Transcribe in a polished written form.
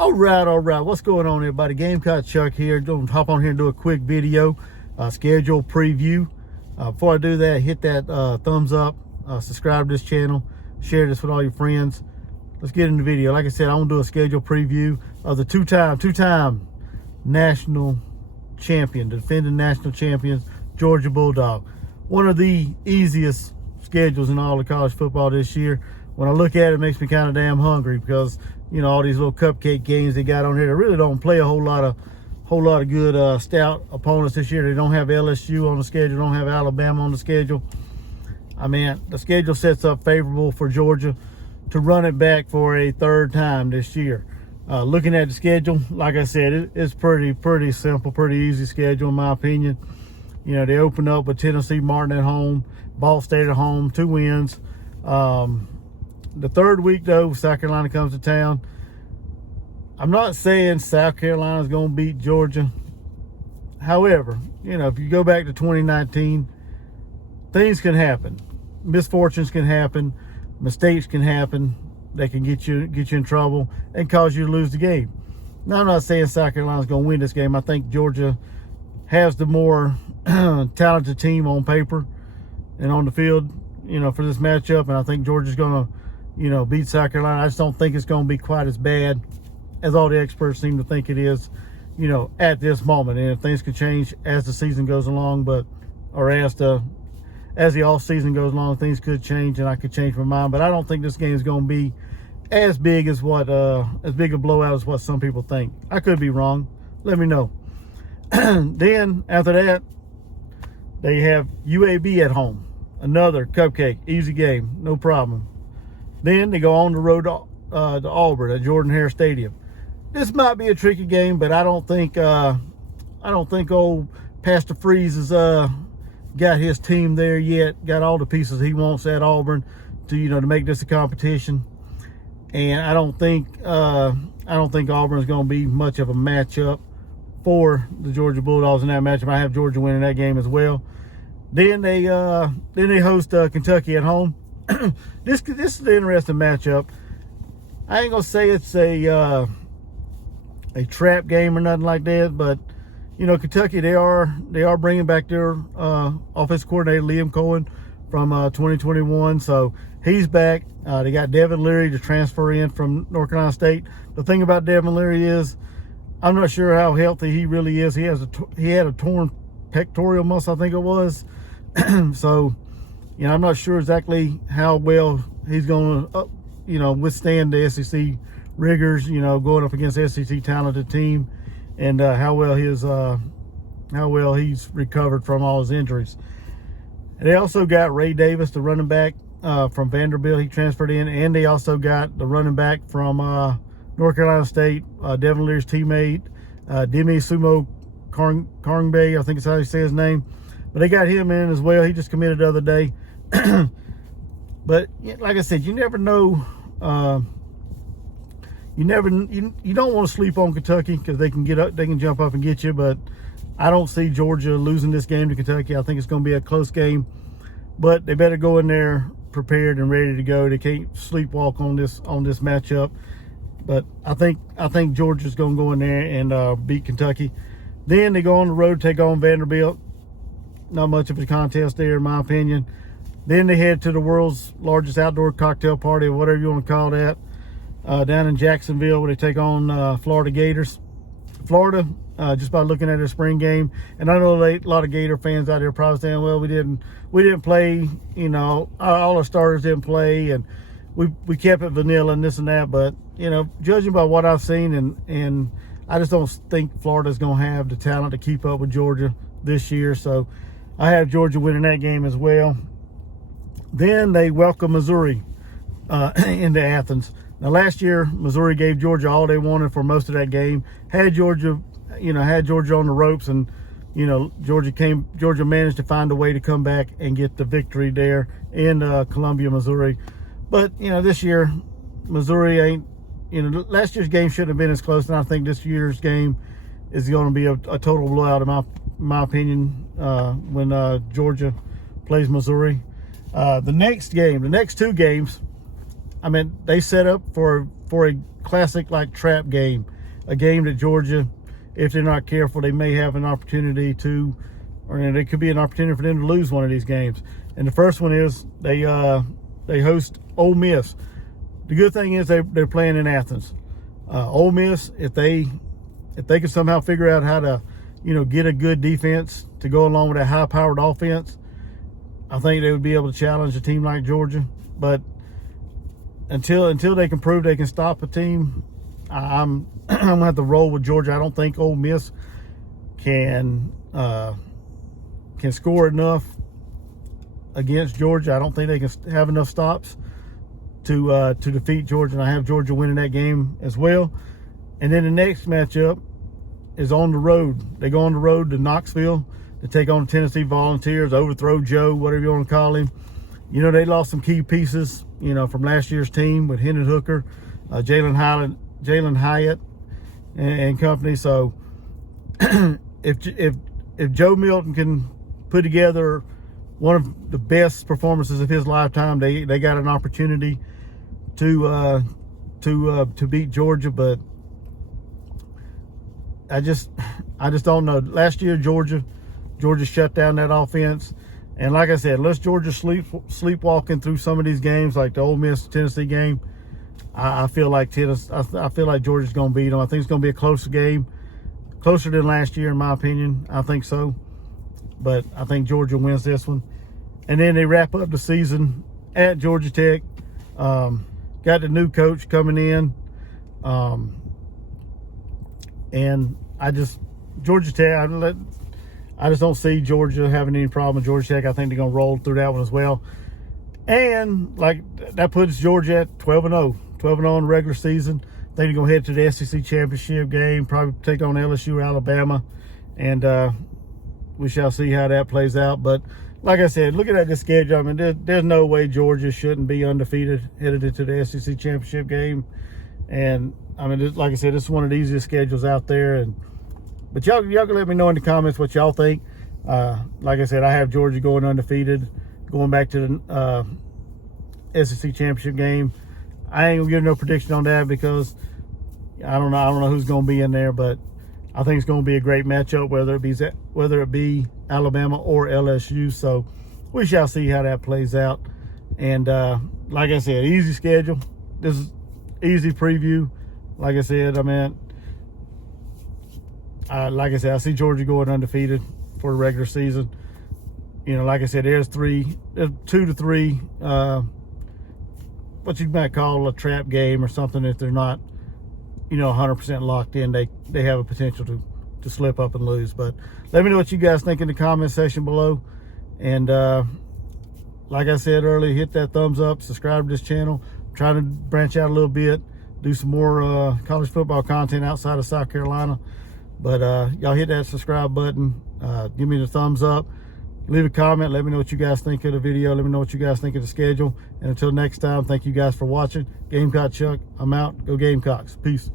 All right. What's going on, everybody? Gamecock Chuck here. Going to hop on here and do a quick video, schedule preview. Before I do that, hit that thumbs up, subscribe to this channel, share this with all your friends. Let's get in the video. Like I said, I want to do a schedule preview of the two-time national champion, defending national champions, Georgia Bulldog. One of the easiest schedules in all of college football this year. When I look at it, it makes me kind of damn hungry because, you know, all these little cupcake games they got on here, they really don't play a whole lot of good stout opponents this year. They don't have LSU on the schedule, don't have Alabama on the schedule. I mean, the schedule sets up favorable for Georgia to run it back for a third time this year. Looking at the schedule, like I said, it's pretty simple, pretty easy schedule in my opinion. You know, they open up with Tennessee Martin at home, Ball State at home, 2 wins. The third week, though, South Carolina comes to town. I'm not saying South Carolina's going to beat Georgia. However, you know, if you go back to 2019, things can happen. Misfortunes can happen. Mistakes can happen. They can get you in trouble and cause you to lose the game. Now, I'm not saying South Carolina's going to win this game. I think Georgia has the more talented team on paper and on the field, you know, for this matchup. And I think Georgia's going to, you know, beat South Carolina. I just don't think it's going to be quite as bad as all the experts seem to think it is, you know, at this moment. And if things could change as the season goes along, or as the off season goes along, things could change and I could change my mind. But I don't think this game is going to be as big as as big a blowout as what some people think. I could be wrong. Let me know. Then after that, they have UAB at home. Another cupcake, easy game, no problem. Then they go on the road to Auburn at Jordan-Hare Stadium. This might be a tricky game, but I don't think old Pastor Freeze has got his team there yet. Got all the pieces he wants at Auburn to, you know, to make this a competition. And I don't think Auburn is going to be much of a matchup for the Georgia Bulldogs in that matchup. I have Georgia winning that game as well. Then they host Kentucky at home. This is an interesting matchup. I ain't gonna say it's a trap game or nothing like that, but you know, Kentucky, they are bringing back their offensive coordinator Liam Cohen from 2021, so he's back. They got Devin Leary to transfer in from North Carolina State. The thing about Devin Leary is, I'm not sure how healthy he really is. He had a torn pectoral muscle, I think it was. So, you know, I'm not sure exactly how well he's going to, you know, withstand the SEC rigors, you know, going up against the SEC talented team, and how well he's recovered from all his injuries. And they also got Ray Davis, the running back from Vanderbilt. He transferred in, and they also got the running back from North Carolina State, Devin Leary's teammate, Demi Sumo Karngbe, I think is how you say his name. But they got him in as well. He just committed the other day. But like I said, you never know. You don't want to sleep on Kentucky because they can jump up and get you. But I don't see Georgia losing this game to Kentucky. I think it's going to be a close game. But they better go in there prepared and ready to go. They can't sleepwalk on this matchup. But I think Georgia's going to go in there and beat Kentucky. Then they go on the road to take on Vanderbilt. Not much of a contest there, in my opinion. Then they head to the world's largest outdoor cocktail party, or whatever you want to call that, down in Jacksonville, where they take on Florida Gators. Florida, just by looking at their spring game, and I know a lot of Gator fans out there probably saying, well, we didn't play, you know, all our starters didn't play, and we kept it vanilla and this and that. But, you know, judging by what I've seen, and I just don't think Florida's going to have the talent to keep up with Georgia this year. So I have Georgia winning that game as well. Then they welcome Missouri into Athens. Now, last year, Missouri gave Georgia all they wanted for most of that game. Had Georgia on the ropes, and, you know, Georgia managed to find a way to come back and get the victory there in Columbia, Missouri. But, you know, this year, Missouri ain't, you know, last year's game shouldn't have been as close, and I think this year's game is going to be a total blowout, in my opinion, when Georgia plays Missouri. The next two games, I mean, they set up for a classic like trap game, a game that Georgia, if they're not careful, they may have an opportunity to, or it could be an opportunity for them to lose one of these games. And the first one is they host Ole Miss. The good thing is they're playing in Athens. Ole Miss, if they can somehow figure out how to, get a good defense to go along with a high-powered offense, I think they would be able to challenge a team like Georgia. But until they can prove they can stop a team, I'm gonna have to roll with Georgia. I don't think Ole Miss can score enough against Georgia. I don't think they can have enough stops to defeat Georgia, and I have Georgia winning that game as well. And then the next matchup is on the road. They go on the road to Knoxville to take on the Tennessee Volunteers, overthrow Joe, whatever you want to call him. They lost some key pieces, from last year's team with Hendon Hooker, Jalen Hyatt, and company. So if Joe Milton can put together one of the best performances of his lifetime, they got an opportunity to beat Georgia. But I just don't know. Last year Georgia shut down that offense, and like I said, unless Georgia sleepwalking through some of these games, like the Ole Miss Tennessee game, I feel like Georgia's going to beat them. I think it's going to be a closer game, closer than last year in my opinion. I think so, but I think Georgia wins this one. And then they wrap up the season at Georgia Tech. Got the new coach coming in, and Georgia Tech. I just don't see Georgia having any problem with Georgia Tech. I think they're going to roll through that one as well. And that puts Georgia at 12-0 in the regular season. I think they're going to head to the SEC championship game, probably take on LSU or Alabama, and we shall see how that plays out. But like I said, looking at the schedule, I mean, there's no way Georgia shouldn't be undefeated headed into the SEC championship game. And I mean, like I said, this is one of the easiest schedules out there. But y'all can let me know in the comments what y'all think. Like I said, I have Georgia going undefeated, going back to the SEC championship game. I ain't gonna give no prediction on that because I don't know who's gonna be in there, but I think it's gonna be a great matchup, whether it be Alabama or LSU. So we shall see how that plays out. And like I said, easy schedule. This is easy preview. Like I said, I see Georgia going undefeated for the regular season. Like I said, there's 2 to 3, what you might call a trap game or something. If they're not, 100% locked in, they have a potential to slip up and lose. But let me know what you guys think in the comment section below. And like I said earlier, hit that thumbs up, subscribe to this channel. I'm trying to branch out a little bit, do some more college football content outside of South Carolina. But y'all hit that subscribe button, give me the thumbs up, leave a comment, let me know what you guys think of the video, let me know what you guys think of the schedule. And until next time, thank you guys for watching. Gamecock Chuck, I'm out. Go Gamecocks. Peace.